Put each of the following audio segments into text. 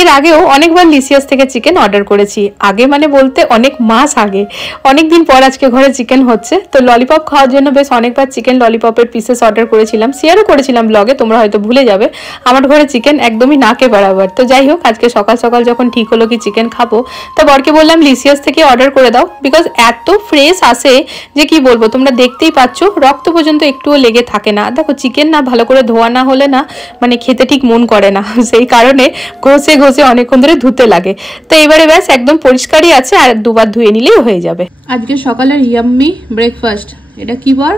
এর আগেও অনেকবার লিসিয়াস থেকে চিকেন অর্ডার করেছি, আগে মানে বলতে অনেক মাস আগে। অনেক দিন পর আজকে ঘরে চিকেন হচ্ছে, তো ললিপপ খাওয়ার জন্য বেশ অনেকবার চিকেন ললিপপের পিসেস অর্ডার করেছিলাম, শেয়ারও করেছিলাম ব্লগে, তোমরা হয়তো ভুলে যাবে। আমার ঘরে চিকেন একদমই নাকে বরাবর। তো যাই হোক, আজকে সকাল সকাল যখন ঠিক হলো কি চিকেন খাবো, তো বরকে বললাম লিসিয়াস থেকে অর্ডার করে দাও, বিকজ এত ফ্রেশ আসে যে কি বলবো, তোমরা দেখতেই পাচ্ছ রক্ত পর্যন্ত একটুও লেগে থাকে না। দেখো চিকেন না ভালো করে ধোয়া না হলে না মানে খেতে ঠিক মন করে না, সেই কারণে ঘষে ঘষে অনেকক্ষণ ধরে ধুতে লাগে। তো এবারে ব্যাস একদম পরিষ্কারই আছে, আর দুবার ধুয়ে নিলেই হয়ে যাবে। আজকে সকালের ইয়াম্মি ব্রেকফাস্ট। এটা কি বল?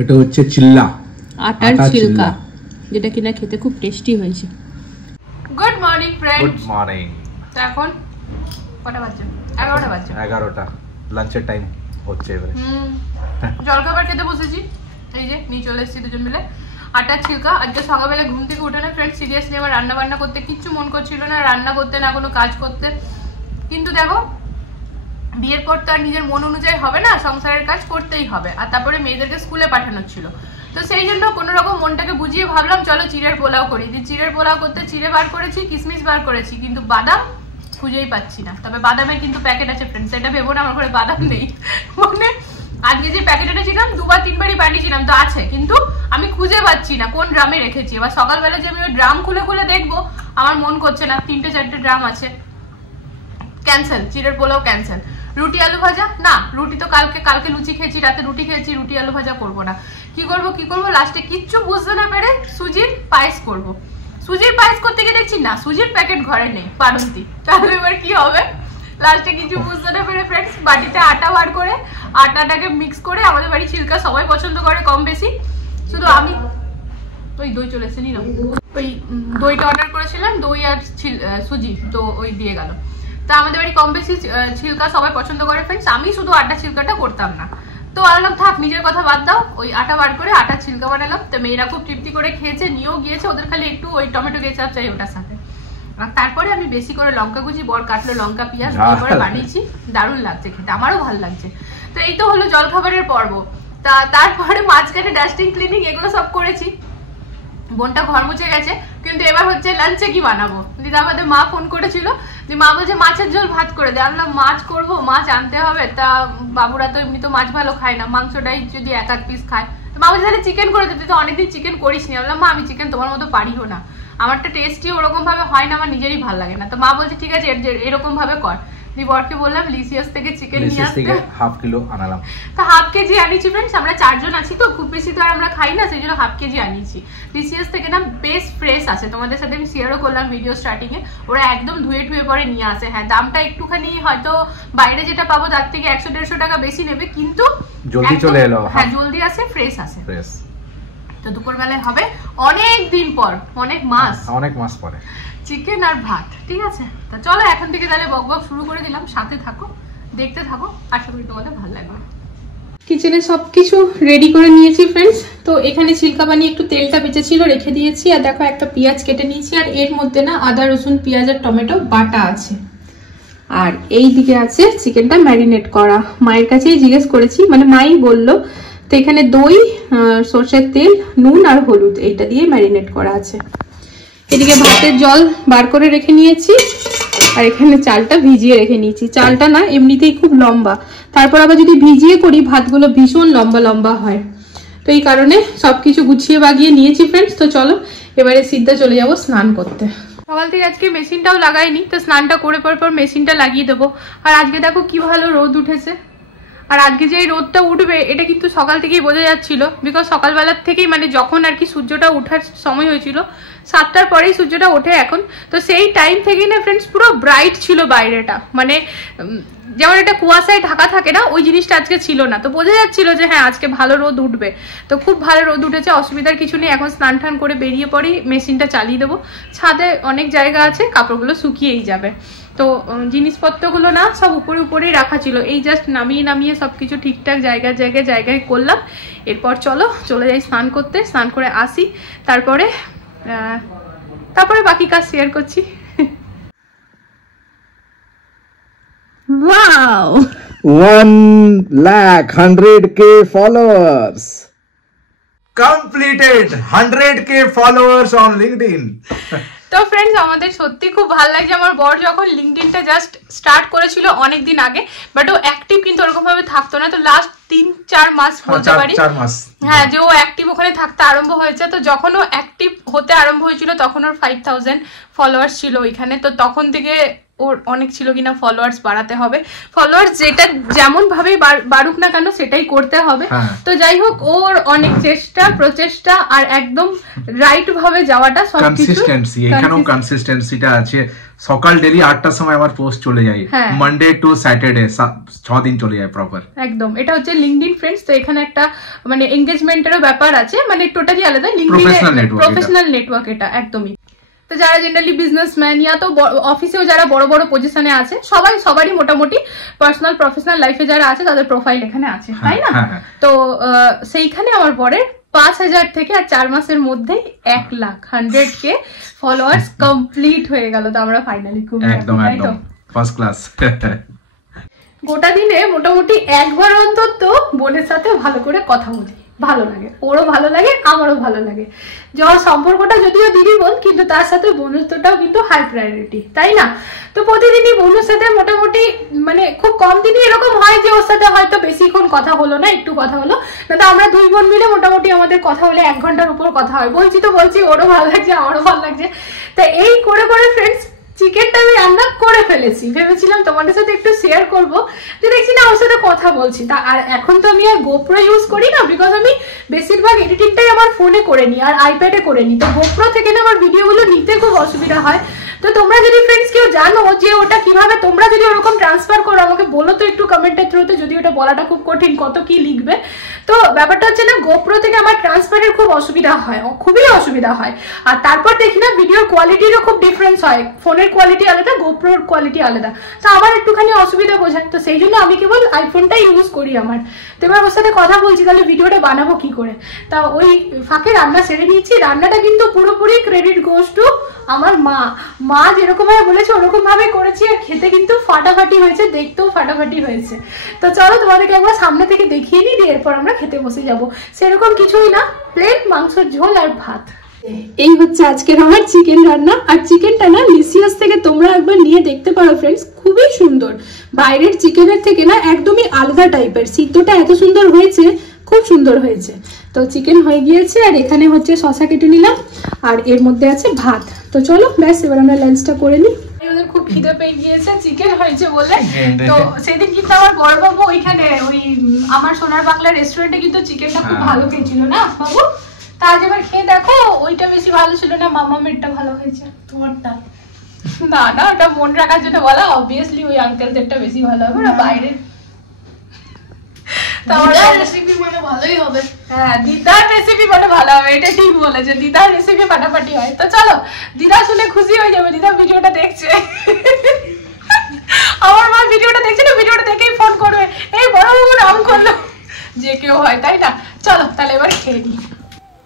এটা হচ্ছে চিল্লা, আটার চিল্কা, যেটা কিনা খেতে খুব টেস্টি হয়েছে। Good morning friend. Good morning. তো এখন কটা বাজে? 11টা বাজে। 11টা লাঞ্চের টাইম হচ্ছে এবারে। জলখাবার খেতে বসেছি, এই যে নিয়ে চলে এসেছি দুজন মিলে। আটার ছিলকা। আজকে সকালবেলা ঘুম থেকে উঠে না ফ্রেন্ড, সিরিয়াসলি আমার রান্না বান্না করতে কিচ্ছু মন করছিল না, রান্না করতে না কোনো কাজ করতে। কিন্তু দেখো বিয়ের পর তো আর নিজের মন অনুযায়ী হবে না, সংসারের কাজ করতেই হবে, আর তারপরে মেয়েদেরকে স্কুলে পাঠানো ছিল। তো সেই জন্য কোনো রকম মনটাকে বুঝিয়ে ভাবলাম চলো চিড়ের পোলাও করি। চিড়ের পোলাও করতে চিড়ে বার করেছি, কিশমিশ বার করেছি, কিন্তু বাদাম খুঁজেই পাচ্ছি না। তবে বাদামের কিন্তু প্যাকেট আছে ফ্রেন্ডস, এটা ভেবো না আমার ঘরে বাদাম নেই। মানে আজকে যে প্যাকেটটা ছিলাম দুবার তিনবারই বানিয়েছিলাম, তো আছে, কিন্তু আমি খুঁজে পাচ্ছি না কোন ড্রামে রেখেছি। এবার সকালবেলা যে আমি ওই ড্রাম খুলে খুলে দেখবো, আমার মন করছে না। 3-4টে ড্রাম আছে, ক্যান্সেল, চিড়ের পোলাও ক্যান্সেল। রুটি আলু ভাজা না, রুটি তো কালকে লুচি খেয়েছি, রাতে রুটি খেয়েছি, রুটি আলু ভাজা করবো না। কি করবো লাস্টে কিচ্ছু বুঝতে না পেরে সুজির পায়েস করবো। সুজির পায়েস করতে গিয়ে দেখছি না সুজির প্যাকেট ঘরে নেই, পারন্তি। তাহলে এবার কি হবে? লাস্টে কিছু বুঝতে না পেরে ফ্রেন্ডস বাটিতে আটা বার করে আটাটাকে মিক্স করে, আমাদের বাড়ি ছিলকা সবাই পছন্দ করে কম বেশি, শুধু আমি ওই দই চলে এসে নিলাম। ওই দইটা অর্ডার করেছিলাম, দই আর সুজি, তো ওই দিয়ে গেল। তা আমাদের বাড়ি কম বেশি ছিলকা সবাই পছন্দ করে ফ্রেন্ডস, আমি শুধু আটা ছিলকাটা করতাম না। তো আনলাম থাক, নিজের কথা বাদ দাও, ওই আটা বার করে আটা ছিলকা বানালাম। তো মেয়েরা খুব তৃপ্তি করে খেয়েছে, নিয়েও গিয়েছে, ওদের খালি একটু ওই টমেটো কেচাপ চাই ওটার সাথে। আর তারপরে আমি বেশি করে লঙ্কা কুচি, বর কাটলো লঙ্কা পেঁয়াজ দিয়ে করে বানিয়েছি, দারুণ লাগছে খেতে, আমারও ভালো লাগছে। তো এই তো হলো জলখাবারের পর্ব। তারপরে মাঝখানে ডাস্টিং ক্লিনিং এগুলো সব করেছি, বোনটা ঘর মুছে গেছে। কিন্তু এবার হচ্ছে লাঞ্চে কি বানাবো। দিদা আমাদের মা ফোন করেছিল, যে মা বলছে মাছের ঝোল ভাত করে দে। আনলাম মাছ করবো, মাছ আনতে হবে। তা বাবুরা তো এমনি তো মাছ ভালো খায় না, মাংসটাই যদি 1-8 পিস খায়। তো মা বলছে তাহলে চিকেন করে দে, তুই তো অনেকদিন চিকেন করিস নি। বললাম মা আমি চিকেন তোমার মতো পারিও না, আমারটা টেস্টি ওরকম ভাবে হয় না, আমার নিজেরই ভালো লাগে না। তো মা বলছে ঠিক আছে এরকম ভাবে কর। বরকে বললাম লিসিয়াস থেকে চিকেন নিয়ে আসতে, 1/2 কিলো আনালাম। তো 1/2 কেজি আনিয়েছি ফ্রেন্ডস, আমরা 4 জন আছি তো খুব বেশি তো আর আমরা খাই না, সেই জন্য 1/2 কেজি আনিয়েছি। লিসিয়াস থেকে না বেশ ফ্রেশ আছে, তোমাদের সাথে আমি শেয়ারও করলাম ভিডিও স্টার্টিং এ, ওরা একদম ধুয়ে পরে নিয়ে আসে। হ্যাঁ দামটা একটুখানি হয়তো বাইরে যেটা পাবো তার থেকে 100-150 টাকা বেশি নেবে, কিন্তু জলদি চলে এলো। হ্যাঁ জলদি আসে, ফ্রেশ আসে। তো দুপুরবেলায় হবে অনেক দিন পর, অনেক মাস পরে চিকেন আর ভাত, ঠিক আছে? তা চলো এখন থেকে তাহলে বকবক শুরু করে দিলাম, সাথে থাকো, দেখতে থাকো, আশা করি তোমাদের ভালো লাগবে। কিচেনে সবকিছু রেডি করে নিয়েছি ফ্রেন্ডস। তো এখানে ছিলকা বানিয়ে একটু তেলটা বেঁচেছিল রেখে দিয়েছি, আর দেখো একটা পেঁয়াজ কেটে নিয়েছি, আর এর মধ্যে না আদা রসুন পেঁয়াজ আর টমেটো বাটা আছে। আর এই দিকে আছে চিকেনটা ম্যারিনেট করা, মায়ের কাছেই জিজ্ঞেস করেছি, মানে মাই বললো। তো এখানে দই, সরষের তেল, নুন আর হলুদ এইটা দিয়ে ম্যারিনেট করা আছে। এদিকে ভাতের জল বার করে রেখে নিয়েছি, আর এখানে চালটা ভিজিয়ে রেখে নিয়েছি। চালটা না এমনিতেই খুব লম্বা, তারপর আবার যদি ভিজিয়ে করি ভাতগুলো ভীষণ লম্বা লম্বা হয়, তো এই কারণে সবকিছু গুছিয়ে বাগিয়ে নিয়েছি ফ্রেন্ডস। তো চলো এবারে সিদ্ধা চলে যাবো স্নান করতে। সকাল থেকে আজকে মেশিনটাও লাগাইনি, তো স্নানটা করে পর মেশিনটা লাগিয়ে দেবো। আর আজকে দেখো কি ভালো রোদ উঠেছে, আর আজকে যে রোদটা উঠবে এটা কিন্তু সকাল থেকেই বোঝা যাচ্ছিল, বিকজ সকালবেলার থেকেই মানে যখন আর কি সূর্যটা ওঠার সময় হয়েছিল 7টার পরেই সূর্যটা ওঠে এখন, তো সেই টাইম থেকেই না ফ্রেন্ডস পুরো ব্রাইট ছিল বাইরেটা, মানে যেমন একটা কুয়াশায় ঢাকা থাকে না, ওই জিনিসটা আজকে ছিল না। তো বোঝা যাচ্ছিল যে হ্যাঁ আজকে ভালো রোদ উঠবে, তো খুব ভালো রোদ উঠেছে, অসুবিধার কিছু নেই। এখন স্নান টান করে বেরিয়ে পরেই মেশিনটা চালিয়ে দেবো। ছাদে অনেক জায়গা আছে, কাপড়গুলো শুকিয়েই যাবে। তো জিনিসপত্রগুলো না সব উপরেই রাখা ছিল, এই জাস্ট নামিয়ে সবকিছু ঠিকঠাক জায়গায় করলাম। এরপর চলে যাই স্নান করতে, স্নান করে আসি, তারপরে বাকি কাজ শেয়ার করছি। Wow! 1,100,000 followers. Completed 100K followers on LinkedIn. তো তো ফ্রেন্ডস আমাদের সত্যি খুব ভালো লাগছে। আমার বর যখন লিঙ্কডইনটা জাস্ট স্টার্ট করেছিল অনেক দিন আগে, বাট ও অ্যাক্টিভ কিন্তু ওরকম ভাবে থাকতো না। তো লাস্ট 3-4 মাস বলতে পারি, হ্যাঁ, যে ও অ্যাক্টিভ ওখানে থাকতে আরম্ভ হয়েছে। তো যখন ও অ্যাক্টিভ হতে আরম্ভ হয়েছিল তখন ওর 5000 ফলোয়ার্স ছিল ওইখানে। তো তখন থেকে ওর অনেক ছিল কিনা ফলোয়ার্স বাড়াতে হবে, ফলোয়ার্স যেটা যেমন ভাবে বাড়ুক না কেন সেটাই করতে হবে। তো যাই হোক, ওর অনেক চেষ্টা প্রচেষ্টা আর একদম রাইট ভাবে যাওয়াটা সবকিছু কনসিস্টেন্সি, এখানেও কনসিস্টেন্সিটা আছে। সকাল ডেলি 8টার সময় আমার পোস্ট চলে যায়, মানডে টু স্যাটারডে 6 দিন চলে যায় প্রপার একদম। এটা হচ্ছে লিঙ্কডইন ফ্রেন্ডস। তো এখানে একটা মানে এনগেজমেন্টেরও ব্যাপার আছে, মানে টোটালি আলাদা। লিঙ্কডইন প্রফেশনাল নেটওয়ার্ক এটা একদমই। তো যারা জেনারেলি বিজনেসম্যান ইয়া তো অফিসেও যারা বড় বড় পজিশনে আছে, সবারই মোটামুটি পার্সোনাল প্রফেশনাল লাইফে যারা আছে তাদের প্রোফাইল এখানে আছে, তাই না? তো সেইখানে আমার বরের 5000 থেকে আর 4 মাসের মধ্যেই 1,00,000 ফলোয়ার্স কমপ্লিট হয়ে গেল। তো আমরা ফাইনালি খুব একদম ফার্স্ট ক্লাস। গোটা দিনে মোটামুটি একবার অন্তত বোনের সাথে ভালো করে কথা বলি, ভালো লাগে, ওরও ভালো লাগে আমারও ভালো লাগে। যাওয়ার সম্পর্কটা যদিও দিদি বোন, কিন্তু তার সাথে বন্ধুত্বটাও কিন্তু হাই প্রায়োরিটি, তাই না? তো প্রতিদিনই বন্ধুর সাথে মোটামুটি মানে খুব কম দিনই এরকম হয় যে ওর সাথে হয়তো বেশিক্ষণ কথা হলো না, একটু কথা হলো না। তো আমরা 2 বোন মিলে মোটামুটি আমাদের কথা হলে 1 ঘন্টার উপর কথা হয়। বলছি ওরও ভালো লাগছে আমারও ভালো লাগছে। তা এই করে ফ্রেন্ডস চিকেনটা আমি রান্না করে ফেলেছি। ভেবেছিলাম তোমাদের সাথে একটু শেয়ার করবো, যে দেখছি না ওর সাথে কথা বলছি। তা আর এখন তো আমি আর গোপ্রো ইউজ করি না, বিকজ আমি বেশিরভাগ এডিটিংটাই আমার ফোনে করে নিই আর আইপ্যাডে করে নিই। তো গোপ্রো থেকে না আমার ভিডিওগুলো নিতে খুব অসুবিধা হয়। তো তোমরা যদি ফ্রেন্ডস কেউ জানো যে ওটা কিভাবে তোমরা যদি ওরকম ট্রান্সফার করো আমাকে বলো তো একটু কমেন্টের থ্রুতে, যদি ওটা বলাটা খুব কঠিন, কত কি লিখবে। তো ব্যাপারটা হচ্ছে না, গোপ্রো থেকে আমার ট্রান্সফারের খুব অসুবিধা হয়, খুবই অসুবিধা হয়। আর তারপর দেখি না ভিডিওর কোয়ালিটিরও খুব ডিফারেন্স হয়, ফোনের কোয়ালিটি আলাদা, গোপ্রোর কোয়ালিটি আলাদা। তো আমার একটুখানি অসুবিধা বোঝায়। তো সেই জন্য আমি কেবল আইফোনটাই ইউজ করি আমার। তো এবার ওর সাথে কথা বলছি, তাহলে ভিডিওটা বানাবো কি করে। তা ওই ফাঁকে রান্না সেরে নিয়েছি। রান্নাটা কিন্তু পুরোপুরি ক্রেডিট গোস টু আমার মা যেরকম ভাবে বলেছে ওরকম ভাবে করেছি, আর খেতে কিন্তু ফাটাফাটি হয়েছে, দেখতেও ফাটাফাটি হয়েছে। তো চলো তোমাদেরকে একবার সামনে থেকে দেখিয়ে নিই, এরপর আমরা খেতে বসে যাব। সেরকম কিছুই না, প্লেন মাংসের ঝোল আর ভাত। এই হচ্ছে আজকের আমার চিকেন রান্না। আর চিকেনটা না লিসিয়াস থেকে তোমরা একবার নিয়ে দেখতে পারো ফ্রেন্ডস, খুবই সুন্দর। বাইরের চিকেনের থেকে না একদমই আলাদা টাইপের, সিদ্ধটা এত সুন্দর হয়েছে, খুব সুন্দর হয়েছে। তো চিকেন হয়ে গিয়েছে, আর এখানে হচ্ছে শসা কেটে নিলাম, আর এর মধ্যে আছে ভাত। তো চলো ব্যাস এবার আমরা লাঞ্চটা করে নিই। ওদের খুব খিদে পেয়ে গিয়েছে চিকেন হয়েছে বলে। তো সেদিন কিন্তু আমার বড়বাবু ওইখানে ওই আমার সোনার বাংলা রেস্টুরেন্টে কিন্তু চিকেনটা খুব ভালো খেয়েছিল না বাবু? তা আজ এবার খেয়ে দেখো, ওইটা বেশি ভালো ছিল না, মামামেরটা ভালো হয়েছে। তোমারটা না ওটা মন রাখার জন্য বলা, অবভিয়াসলি ওই আঙ্কেলদেরটা বেশি ভালো হবে, ওরা বাইরে। দিদার রেসিপি মানে ভালোই হবে। হ্যাঁ, দিদার রেসিপি মানে ভালো হবে, এটা ঠিক বলেছে, দিদার রেসিপি ফাটাফাটি হয়। তো চলো, দিদা শুনে খুশি হয়ে যাবে, দিদা ভিডিওটা দেখছে। আমার মা ভিডিওটা দেখছে না, ভিডিওটা দেখেই ফোন করবে, এই বড় বাবু নাম করলো, যে কেউ হয়, তাই না? চলো তাহলে এবার খেয়ে নিই।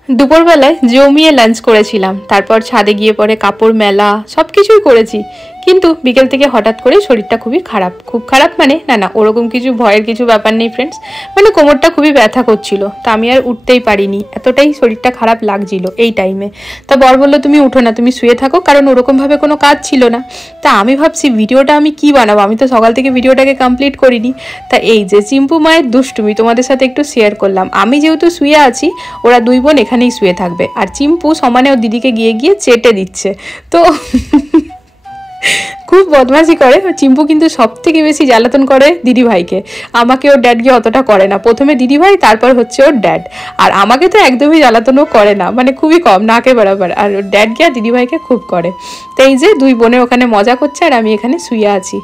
দুপুরবেলায় জমিয়ে লাঞ্চ করেছিলাম, তারপর ছাদে গিয়ে পরে কাপড় মেলা সব কিছুই করেছি। কিন্তু বিকেল থেকে হঠাৎ করে শরীরটা খুবই খারাপ, খুব খারাপ মানে না ওরকম কিছু ভয়ের কিছু ব্যাপার নেই ফ্রেন্ডস, মানে কোমরটা খুবই ব্যথা করছিল। তা আমি আর উঠতেই পারিনি, এতটাই শরীরটা খারাপ লাগছিল এই টাইমে। তা বর বললো তুমি উঠো না, তুমি শুয়ে থাকো, কারণ ওরকমভাবে কোনো কাজ ছিল না। তা আমি ভাবছি ভিডিওটা আমি কি বানাবো, আমি তো সকাল থেকে ভিডিওটাকে কমপ্লিট করিনি। তা এই যে চিম্পু মায়ের দুষ্টুমি তোমাদের সাথে একটু শেয়ার করলাম। আমি যেহেতু শুয়ে আছি, ওরা 2 বোন এখানেই শুয়ে থাকবে, আর চিম্পু সমানে ওর দিদিকে গিয়ে চেটে দিচ্ছে। তো খুব বদমাশি করে চিম্পু, কিন্তু সব থেকে বেশি জ্বালাতন করে দিদি ভাইকে। আমাকে ওর ড্যাড গিয়ে অতটা করে না, প্রথমে দিদি ভাই তারপর হচ্ছে ওর ড্যাড। আর আমাকে তো একদমই জ্বালাতনও করে না, মানে খুবই কম, নাকে বরাবর। আর ওর ড্যাড গিয়ে দিদি ভাইকে খুব করে। তো এই যে 2 বোনে ওখানে মজা করছে, আর আমি এখানে শুয়ে আছি।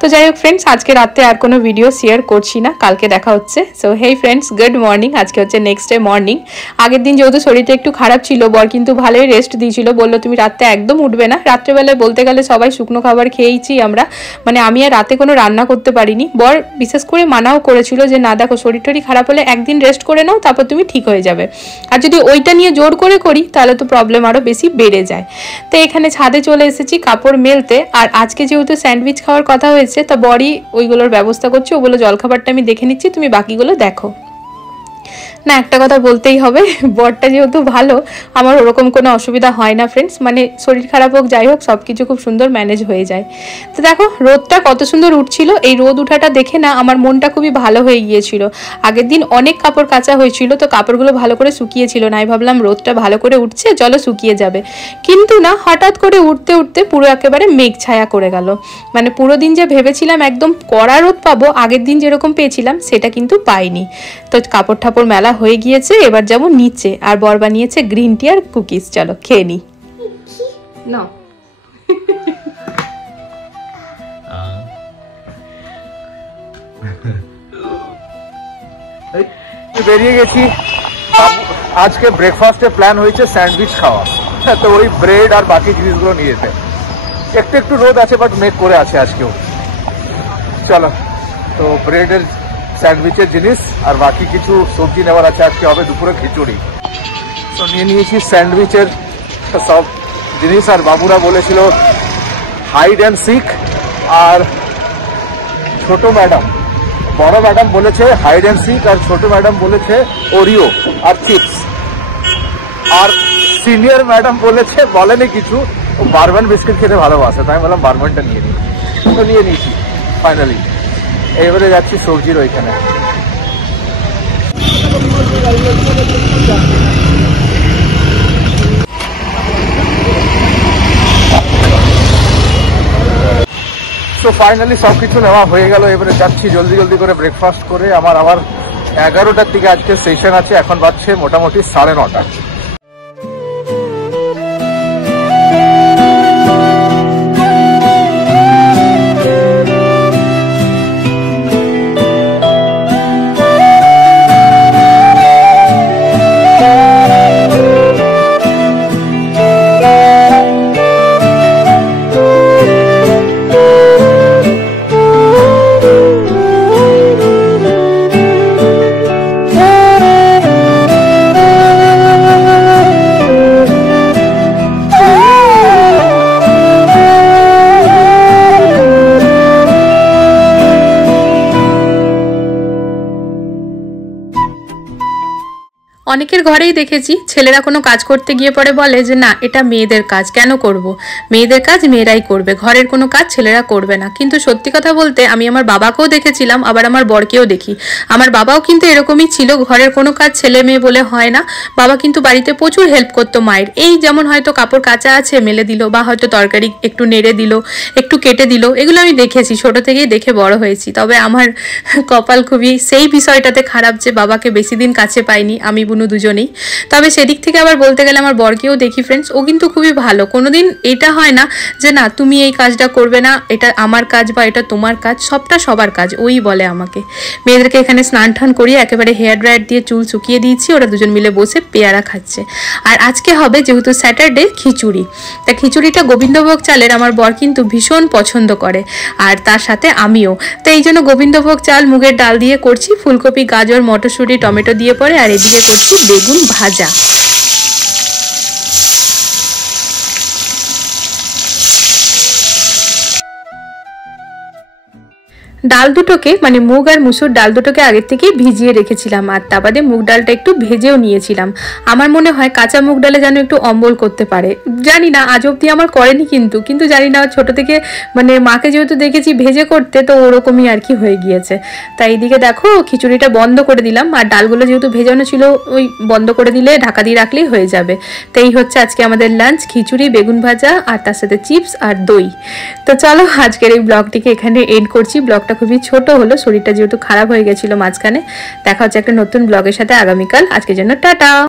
তো যাই হোক ফ্রেন্ডস, আজকে রাতে আর কোনো ভিডিও শেয়ার করছি না, কালকে দেখা হচ্ছে। So hey friends, good morning. আজকে হচ্ছে নেক্সট ডে মর্নিং। আগের দিন যেহেতু শরীরটা একটু খারাপ ছিল, বর কিন্তু ভালোই রেস্ট দিয়েছিল, বললো তুমি রাতে একদম উঠবে না। রাত্রেবেলায় বলতে গেলে সবাই শুকনো খাবার খেয়েইছি আমরা, মানে আমি আর রাতে কোনো রান্না করতে পারিনি। বর বিশেষ করে মানাও করেছিল যে না দেখো শরীর টরি খারাপ হলে একদিন রেস্ট করে নাও, তারপর তুমি ঠিক হয়ে যাবে। আর যদি ওইটা নিয়ে জোর করে করি তাহলে তো প্রবলেম আরও বেশি বেড়ে যায়। তো এখানে ছাদে চলে এসেছি কাপড় মেলতে। আর আজকে যেহেতু স্যান্ডউইচ খাওয়ার কথা হয়েছে, তা বরই ওইগুলোর ব্যবস্থা করছে। ওগুলো জলখাবারটা আমি দেখে নিচ্ছি, তুমি বাকিগুলো দেখো। না একটা কথা বলতেই হবে, বরটা যেহেতু ভালো আমার ওরকম কোনো অসুবিধা হয় না ফ্রেন্ডস, মানে শরীর খারাপ হোক যাই হোক সব কিছু খুব সুন্দর ম্যানেজ হয়ে যায়। তো দেখো রোদটা কত সুন্দর উঠছিল, এই রোদ উঠাটা দেখে না আমার মনটা খুবই ভালো হয়ে গিয়েছিল। আগের দিন অনেক কাপড় কাচা হয়েছিল, তো কাপড়গুলো ভালো করে শুকিয়েছিল না, ভাবলাম রোদটা ভালো করে উঠছে চলো শুকিয়ে যাবে, কিন্তু না হঠাৎ করে উঠতে উঠতে পুরো একেবারে মেঘ ছায়া করে গেল। মানে পুরো দিন যে ভেবেছিলাম একদম কড়া রোদ পাবো, আগের দিন যেরকম পেয়েছিলাম সেটা কিন্তু পাইনি। তো কাপড় ঠাপড় মেলা হয়ে গিয়েছে, এবার যাবো নিচে, আর বর বানিয়েছে গ্রিন টি আর কুকিজ, চলো খেয়ে নি। না বেরিয়ে গেছি, আজকে ব্রেকফাস্টে প্ল্যান হয়েছে স্যান্ডউইচ খাওয়া, তো ওই ব্রেড আর বাকি জিনিসগুলো নিয়ে যেতে। একটু একটু রোদ আছে বাট মেক করে আছে আজকেও। চলো, তো ব্রেডের স্যান্ডউইচের জিনিস আর বাকি কিছু সবজি নেওয়ার আছে, আজকে হবে দুপুরে খিচুড়ি। তো নিয়ে নিয়েছি স্যান্ডউইচের সব জিনিস, আর বাবুরা বলেছিল হাইড অ্যান্ড সিক, আর ছোট ম্যাডাম, বড় ম্যাডাম বলেছে হাইড অ্যান্ড সিক, আর ছোট ম্যাডাম বলেছে ওরিও আর চিপস, আর সিনিয়র ম্যাডাম বলেছে বলেনি কিছু, ও বারবান বিস্কিট খেতে ভালোবাসে, তাই বললাম বারবানটা নিয়ে নিই। তো নিয়ে নিয়েছি ফাইনালি। এবারে যাচ্ছি সবজির ওইখানে। তো ফাইনালি সবকিছু নেওয়া হয়ে গেল, এবারে যাচ্ছি জলদি জলদি করে ব্রেকফাস্ট করে। আমার আবার 11টার দিকে আজকে সেশন আছে, এখন বাজছে মোটামুটি 9:30। অনেকের ঘরেই দেখেছি ছেলেরা কোনো কাজ করতে গিয়ে পরে বলে যে না এটা মেয়েদের কাজ, কেন করব, মেয়েদের কাজ মেয়েরাই করবে, ঘরের কোনো কাজ ছেলেরা করবে না। কিন্তু সত্যি কথা বলতে আমি আমার বাবাকেও দেখেছিলাম, আবার আমার বরকেও দেখি, আমার বাবাও কিন্তু এরকমই ছিল, ঘরের কোনো কাজ ছেলে মেয়ে বলে হয় না। বাবা কিন্তু বাড়িতে প্রচুর হেল্প করতো মায়ের, এই যেমন হয়তো কাপড় কাচা আছে মেলে দিল, বা হয়তো তরকারি একটু নেড়ে দিল, একটু কেটে দিল, এগুলো আমি দেখেছি, ছোট থেকেই দেখে বড় হয়েছি। তবে আমার কপাল খুবই সেই বিষয়টাতে খারাপ যে বাবাকে বেশি দিন কাছে পাইনি আমি বুনু দুজনেই। তবে সেদিক থেকে আবার বলতে গেলে আমার বরকেও দেখি ফ্রেন্ডস, ও কিন্তু খুবই ভালো, কোনোদিন এটা হয় না যে না তুমি এই কাজটা করবে না, এটা আমার কাজ বা এটা তোমার কাজ, সবটা সবার কাজ, ওই বলে আমাকে। মেয়েদেরকে এখানে স্নান টান করিয়ে একেবারে হেয়ার ড্রায়ার দিয়ে চুল শুকিয়ে দিয়েছি, ওরা দুজন মিলে বসে পেয়ারা খাচ্ছে। আর আজকে হবে যেহেতু স্যাটারডে খিচুড়ি, তা খিচুড়িটা গোবিন্দভোগ চালের আমার বর কিন্তু ভীষণ পছন্দ করে, আর তার সাথে আমিও, তো এই জন্য গোবিন্দভোগ চাল মুগের ডাল দিয়ে করছি, ফুলকপি গাজর মটরশুঁটি টমেটো দিয়ে পরে, আর এদিকে করছি বেগুন ভাজা। ডাল দুটোকে মানে মুগ আর মুসুর ডাল দুটোকে আগের থেকেই ভিজিয়ে রেখেছিলাম, আর তা বাদে মুগ ডালটা একটু ভেজেও নিয়েছিলাম। আমার মনে হয় কাঁচা মুগ ডালে যেন একটু অম্বল করতে পারে, জানি না আজ অব্দি আমার করেনি, কিন্তু জানি না ছোট থেকে মানে মাকে যেহেতু দেখেছি ভেজে করতে, তো ওরকমই আর কি হয়ে গিয়েছে। তাই এইদিকে দেখো খিচুড়িটা বন্ধ করে দিলাম, আর ডালগুলো যেহেতু ভেজানো ছিল ওই বন্ধ করে দিলে ঢাকা দিয়ে রাখলেই হয়ে যাবে। তো এই হচ্ছে আজকে আমাদের লাঞ্চ, খিচুড়ি বেগুন ভাজা আর তার সাথে চিপস আর দই। তো চলো আজকের এই ব্লগটিকে এখানে এন্ড করছি। ব্লগটা খুবই ছোট হলো, শরীরটা যেহেতু খারাপ হয়ে গেছিল মাঝখানে। দেখা হচ্ছে একটা নতুন ব্লগের সাথে আগামীকাল, আজকের জন্য টাটা।